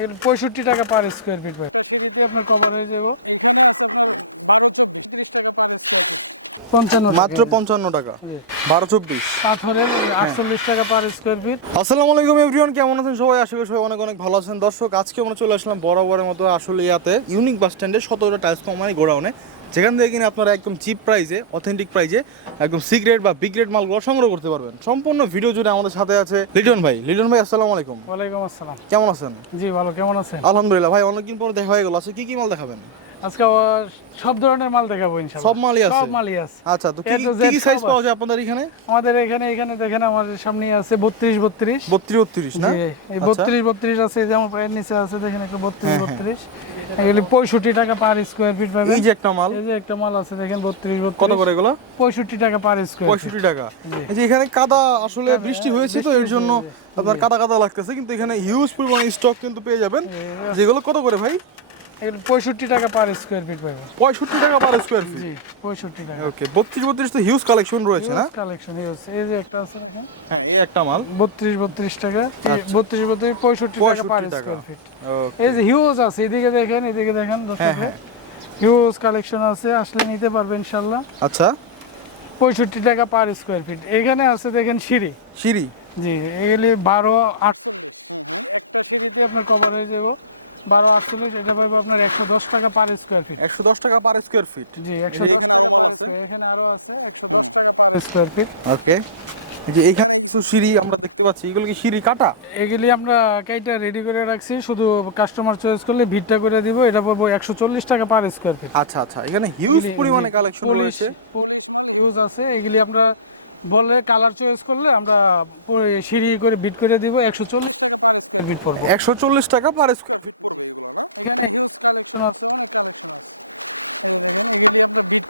এগুলো পঁয়ষট্টি টাকা পার স্কোয়ার ফিট ভাই। সিঁড়িতে আপনার কভার হয়ে যাব। মাত্র পঞ্চান্ন টাকা। বারো চব্বিশ। পাথরের আটচল্লিশ টাকা পার স্কোয়ার ফিট আসসালামু আলাইকুম এভরিওয়ান কেমন আছেন সবাই? আশা করি সবাই অনেক অনেক ভালো আছেন। দর্শক আজকে আমরা চলে আসলাম বরাবরের মতো আসলে ইয়াতে। ইউনিক বাস স্ট্যান্ডে সতেরো টাইলস কোম্পানি গোডাউনে। যেখান থেকে কিনে আপনারা একদম চিপ প্রাইসে অথেন্টিক প্রাইসে একদম সি গ্রেড বা বি গ্রেড মালগুলো সংগ্রহ করতে পারবেন। সম্পূর্ণ ভিডিও জুড়ে আমাদের সাথে আছে লিটন ভাই। লিটন ভাই আসসালামু আলাইকুম। ওয়ালাইকুম আসসালাম। কেমন আছেন? জি ভালো। কেমন আছেন? আলহামদুলিল্লাহ ভাই অনেকদিন পর দেখা হয়ে গেল। আচ্ছা কি কি মাল দেখাবেন? আজকে সব ধরনের মাল দেখাবো ইনশাআল্লাহ। সব মালই আছে? সব মালই আছে। আচ্ছা তো কি কি সাইজ পাওয়া যায় আপনাদের এখানে? আমাদের এখানে এখানে দেখেন আমাদের সামনে আছে বত্রিশ বত্রিশ। বত্রিশ বত্রিশ না? এই আচ্ছা। বত্রিশ বত্রিশ আছে যেমন এর নিচে আছে দেখেন একটা বত্রিশ হ্যাঁ, হ্যাঁ। বত্রিশ। এগুলি পঁয়ষট্টি টাকা পার স্কয়ার ফিট পাবেন। এই যে একটা মাল। এই যে একটা মাল আছে দেখেন বত্রিশ কত করে এগুলো? পঁয়ষট্টি টাকা পার স্কয়ার পঁয়ষট্টি টাকা। এই যে এখানে কাদা আসলে বৃষ্টি হয়েছে তো এর জন্য আপনার কাদা কাদা লাগতেছে কিন্তু এখানে হিউজ পরিমাণ স্টক কিন্তু পেয়ে যাবেন। যেগুলো কত করে ভাই? পঁয়ষট্টি টাকা পার স্কোয়ার ফিট পাবেন পঁয়ষট্টি টাকা পার স্কোয়ার ফিট জি পঁয়ষট্টি টাকা। ওকে বত্রিশ বত্রিশ তো হিউজ কালেকশন রয়েছে না? কালেকশন এই যে একটা আছে দেখেন হ্যাঁ এই একটা মাল। বত্রিশ বত্রিশ টাকা বত্রিশ বত্রিশ পঁয়ষট্টি টাকা পার 65 স্কোয়ার ফিট. এই যে হিউজ আছে এদিকে দেখেন এদিকে দেখেন হ্যাঁ, দর্শক হিউজ কালেকশন আছে আসলে নিতে পারবে ইনশাল্লাহ। আচ্ছা। পঁয়ষট্টি টাকা পার স্কোয়ার ফিট এখানে আছে দেখেন সিঁড়ি। সিঁড়ি? জি এগুলি বারো আটচল্লিশ একটা সিঁড়িতে আপনার কভার হয়ে যাব। বারো আটচল্লিশ এটা পাবো আপনার একশো দশ টাকা পার স্কোয়ার ফিট একশো দশ টাকা পার স্কোয়ার ফিট জি একশো দশ এখানে আরও আছে? একশো দশ টাকা পার স্কোয়ার ফিট ওকে। যে এইখানে কিছু সিঁড়ি আমরা দেখতে পাচ্ছি। এগুলো কি সিঁড়ি কাটা? এগুলি আমরা কাইটা রেডি করে রাখছি শুধু কাস্টমার চয়েস করলে ভিড়টা করে দিব এটা পাবো একশো চল্লিশ টাকা পার স্কোয়ার ফিট আচ্ছা আচ্ছা। এখানে হিউজ পরিমাণে কালেকশন রয়েছে। ইউজ আছে। এগুলি আমরা বললে কালার চয়েস করলে আমরা সিঁড়ি করে বিট করে দিব একশো চল্লিশ টাকা পার স্কোয়ার ফিট পড়ব। একশো চল্লিশ টাকা পার স্কোয়ার ফিট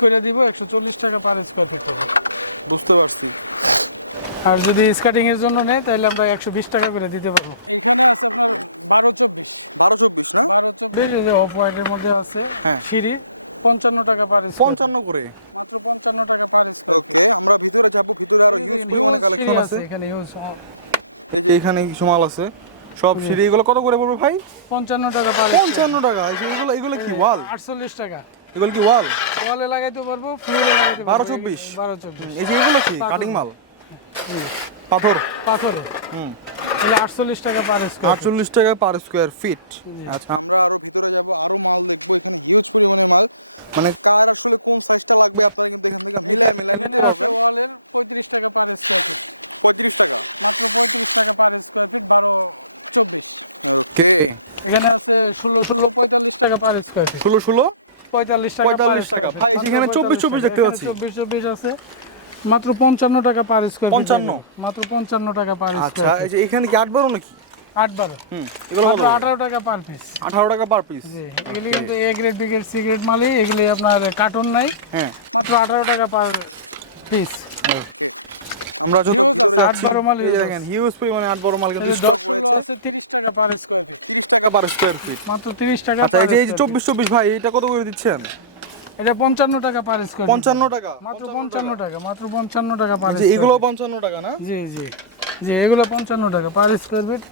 করে দিব একশো চল্লিশ টাকা পার স্কোয়ার ফিট পড়ব বুঝতে পারছি আর যদি স্কার্টিং এর জন্য নেয় তাহলে আমরা একশো বিশ টাকা করে দিতে পারব। বেশ যে অফ হোয়াইটের মধ্যে আছে হ্যাঁ। সিঁড়ি পঞ্চান্ন টাকা পার পঞ্চান্ন করে? পঞ্চান্ন টাকা এখানে এখানে কিছু মাল আছে? সব সিঁড়ি এগুলো কত করে পড়বে ভাই? পঞ্চান্ন টাকা পার পঞ্চান্ন টাকা। এগুলো এগুলো কি ওয়াল? আটচল্লিশ টাকা। এগুলো কি ওয়াল? ওয়ালে লাগাইতে পারব ফ্লোরে লাগাইতে পারব। বারো চব্বিশ? বারো চব্বিশ। এই যে এগুলো কি কাটিং মাল? পাথর? পাথর। হুম। আটচল্লিশ টাকা পার স্কোয়ার আটচল্লিশ টাকা পার স্কোয়ার ফিট আচ্ছা। মানে কে? এখানে আছে ষোলো ষোলো টাকা পার স্কোয়ার ফিট ষোলো ষোলো? পঁয়তাল্লিশ টাকা 45 টাকা। ভাই, সেখানে 24 24 দেখতে পাচ্ছি। চব্বিশ চব্বিশ আছে। মাত্র পঞ্চান্ন টাকা পার স্কোয়ার 55? মাত্র পঞ্চান্ন টাকা পার আচ্ছা এই যে এখানে কি আট বারো নাকি? আট বারো। এগুলো মাত্র আঠারো টাকা পার পিস আঠারো টাকা পার পিস এগুলি কিন্তু A grade B grade C grade মালই। এগুলি আপনার কার্টুন নাই। হ্যাঁ। মাত্র আঠারো টাকা পার পিস আমরা যদি আট বারো মাল দেখেন। হিউজ পরিমাণে আট বারো মাল কিন্তু টাকা স্কোয়ার ফিট মাত্র তিরিশ টাকা আচ্ছা এই যে এই যে square চব্বিশ চব্বিশ ভাই এটা কত করে দিচ্ছেন? এটা পঞ্চান্ন টাকা পার স্কোয়ার পঞ্চান্ন টাকা। মাত্র পঞ্চান্ন টাকা। মাত্র পঞ্চান্ন টাকা পার যে এগুলো পঞ্চান্ন টাকা না? জি জি। জি এগুলো পঞ্চান্ন টাকা পার স্কোয়ার ফিট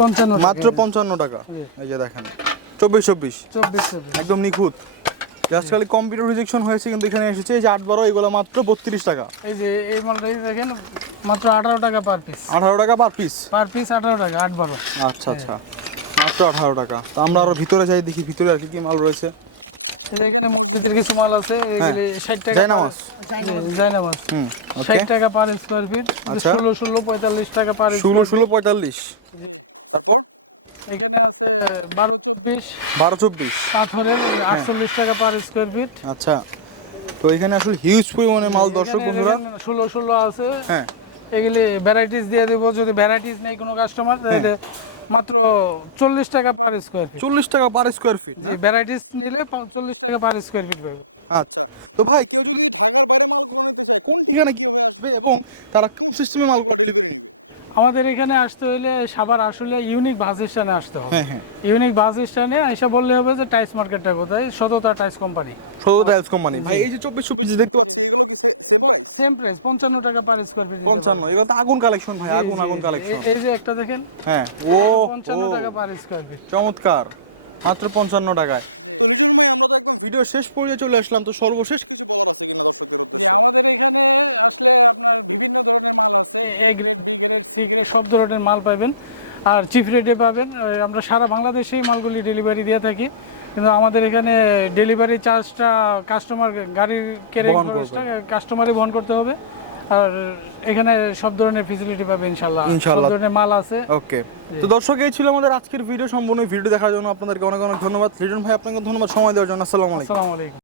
পঞ্চান্ন টাকা। মাত্র পঞ্চান্ন টাকা। এই যে দেখেন। চব্বিশ চব্বিশ। চব্বিশ চব্বিশ। একদম নিখুঁত। জাস্ট খালি কম্পিউটার রিজেকশন হয়েছে কিন্তু এখানে এসেছে এই যে আট বারো এগুলো মাত্র বত্রিশ টাকা। এই যে এই মালটাই দেখেন মাত্র আঠারো টাকা পার পিস আঠারো টাকা পার পিস পার পিস আঠারো টাকা আট বারো। আচ্ছা আচ্ছা। মাত্র আঠারো টাকা। তো আমরা আরও ভিতরে যাই দেখি ভিতরে আর কি কি মাল রয়েছে। এখানে মসজিদের কিছু মাল আছে এগুলি ষাট টাকা জায়নামাজ? জায়নামাজ হুম টাকা পার স্কোয়ার ফিট আচ্ছা। ষোলো ষোলো পঁয়তাল্লিশ টাকা পার ষোলো ষোলো পঁয়তাল্লিশ। এখানে আছে বারো চব্বিশ বারো চব্বিশ। পাথরের আটচল্লিশ টাকা পার স্কোয়ার ফিট আচ্ছা। তো এখানে আসলে হিউজ পরিমাণে মাল দর্শক বন্ধুরা। ষোলো ষোলো আছে। হ্যাঁ। এগুলি ভ্যারাইটিস দিয়ে দেবো। যদি ভ্যারাইটিস নেই কোনো কাস্টমার তাহলে মাত্র চল্লিশ টাকা পার স্কোয়ার ফিট চল্লিশ টাকা per square feet G varieties নিলে চল্লিশ টাকা পার স্কোয়ার ফিট পাবে। আচ্ছা। তো ভাই কেউ যদি কোন ঠিকানা কি এবং তারা কোন সিস্টেমে মাল কোয়ালিটি আমাদের এখানে আসতে হইলে সাবার আসলে ইউনিক বাস স্ট্যান্ডে আসতে হবে। ইউনিক বাস স্ট্যান্ডে এসে বললে হবে যে টাইস মার্কেটটা কোথায়? সততা টাইস কোম্পানি সদর টাইলস কোম্পানি ভাই এই যে চব্বিশ চব্বিশ দেখতে সেম প্রাইস পঞ্চান্ন টাকা পার স্কোয়ার ফিট পঞ্চান্ন এগুলো তো আগুন কালেকশন ভাই আগুন আগুন কালেকশন এই যে একটা দেখেন হ্যাঁ ও পঞ্চান্ন ও, টাকা পার স্কোয়ার ফিট চমৎকার মাত্র পঞ্চান্ন টাকায়। ভিডিও শেষ পর্যায়ে চলে আসলাম তো সর্বশেষ সব ধরনের মাল পাবেন। আর চিপ রেটে পাবেন। আমরা সারা বাংলাদেশেই মালগুলি ডেলিভারি দিয়ে থাকি। কিন্তু আমাদের এখানে ডেলিভারি চার্জটা কাস্টমার গাড়ির খরচটা কাস্টমারই বহন করতে হবে। আর এখানে সব ধরনের ফেসিলিটি পাবে ইনশাল্লাহ সব ধরনের মাল আছে। ওকে। তো দর্শক এই ছিল আমাদের আজকের ভিডিও। সম্পূর্ণ ভিডিও দেখার জন্য আপনাদেরকে অনেক অনেক ধন্যবাদ। লিটন ভাই আপনাকে ধন্যবাদ সময় দেওয়ার জন্য। আসসালামু আলাইকুম। আসসালামু আলাইকুম।